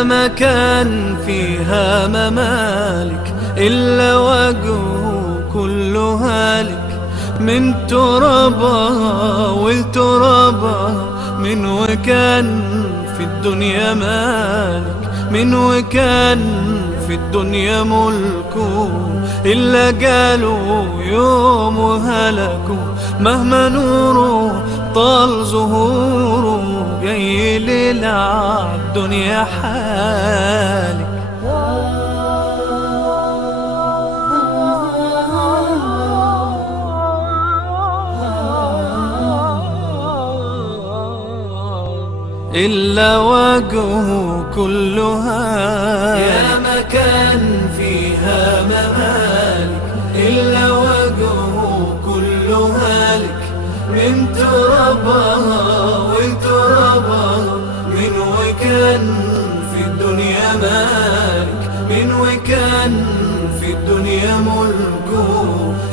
يا مكان فيها ممالك إلا وجهه كله هالك، من ترابها والترابها، من وكان في الدنيا مالك، من وكان في الدنيا ملكه، إلا جاله يوم وهلكوا. مهما نوره طال ظهوره، جاي ليلة عالدنيا حالك. إلا وجهه كلها يا مكان فيها ممالك، إلا وجهه كله هالك، من ترابها والترابها، من وكان في الدنيا مالك، من وكان في الدنيا ملكه،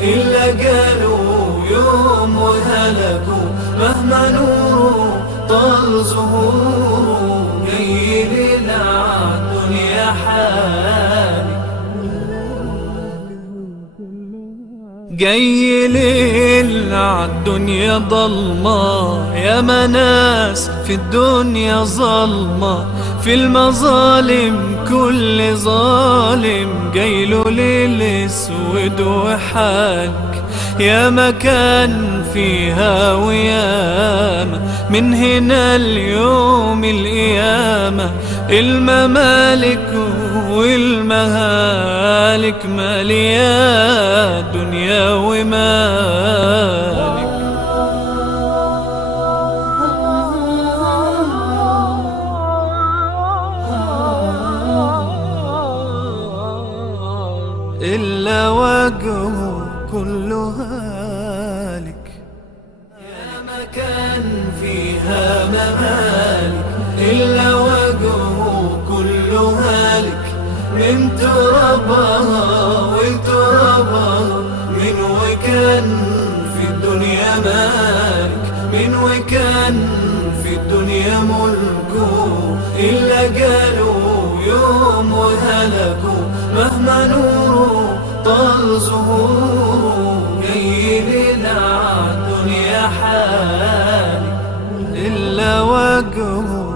إلا جاله يوم وهلكوا. مهما نوره طال ظهوره، جاي ليلة عالدنيا حالك، جاي ليل عالدنيا ضلمة. يا مناس في الدنيا ظلمة، في المظالم كل ظالم، جايله ليل اسود وحالك. يا مكان فيها وياما، من هنا اليوم القيامة، الممالك والمهالك مالية دنيا ومالك. إلا وجهه كله هالك. يا مكان فيها ممالك إلا وجهه كله هالك، من ترابها والترابها، من وكان في الدنيا مالك، من وكان في الدنيا ملكه، إلا جاله يوم وهلكوا. مهما نوره طال ظهوره، جاي ليلة عالدنيا حالك، إلا وجهه